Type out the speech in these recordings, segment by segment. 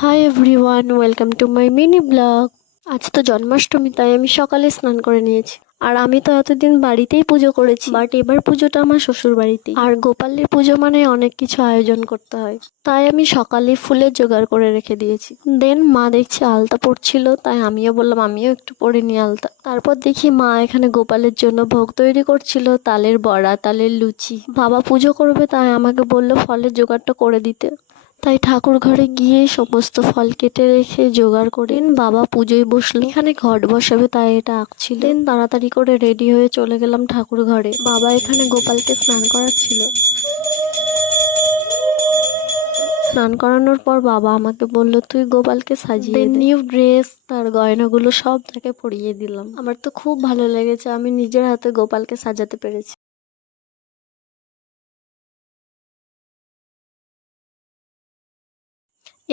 Hi everyone, welcome to my mini blog. আজ তো জন্মাষ্টমী, তাই আমি সকালে স্নান করে নিয়েছি। আর আমি তো এতদিন বাড়িতেই পুজো করেছি, বাট এবার পুজোটা আমার শ্বশুর বাড়িতে। আর গোপালের পুজো মানে অনেক কিছু আয়োজন করতে হয়, তাই আমি সকালে ফুলের জোগাড় করে রেখে দিয়েছি। দেন মা দেখছি আলতা পড়ছিল, তাই আমিও বললাম আমিও একটু পরে নি আলতা। তারপর দেখি মা এখানে গোপালের জন্য ভোগ তৈরি করছিল, তালের বড়া, তালের লুচি। বাবা পুজো করবে, তাই আমাকে বললো ফলের জোগাড়টা করে দিতে। তাই ঠাকুর ঘরে গিয়ে সমস্ত ফল কেটে রেখে জোগাড় করে বাবা পুজোয় বসলো। এখানে ঘট বসাবে, তাই এটা আঁকছিলেন। তাড়াতাড়ি করে রেডি হয়ে চলে গেলাম ঠাকুর ঘরে। বাবা এখানে গোপালকে স্নান করাচ্ছিল। স্নান করানোর পর বাবা আমাকে বলল, তুই গোপালকে সাজিয়ে দে। নিউ ড্রেস, তার গয়নাগুলো সব তাকে পরিয়ে দিলাম। আমার তো খুব ভালো লেগেছে, আমি নিজের হাতে গোপালকে সাজাতে পেরেছি।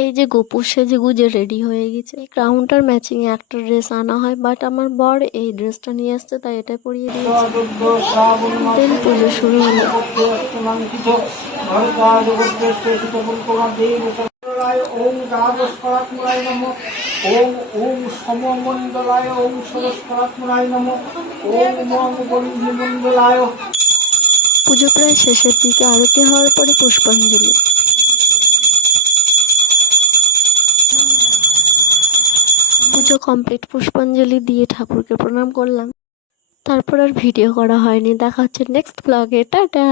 এই যে গোপু সেজে গুজে রেডি হয়ে গেছে। এই ক্রাউনটার ম্যাচিং একটা ড্রেস আনা হয়, বাট আমার বর এই ড্রেসটা নিয়ে আসছে, তাই এটা পরিয়ে দিয়েছে। দেন পুজো শুরু হলো। ওম দ্বাদশকরাত্মনায় নমঃ। ওম ওম সমমণ্ডলায় ওম ষোড়শকরাত্মনায় নমঃ। ওম মং বন্ধিমণ্ডলায়। পুজো প্রায় শেষের দিকে। আরতি হওয়ার পরে পুষ্পাঞ্জলি। পুজো কমপ্লিট, পুষ্পাঞ্জলি দিয়ে ঠাকুরকে প্রণাম করলাম। তারপর আর ভিডিও করা হয়নি। দেখা হচ্ছে নেক্সট ব্লগে। টাটা।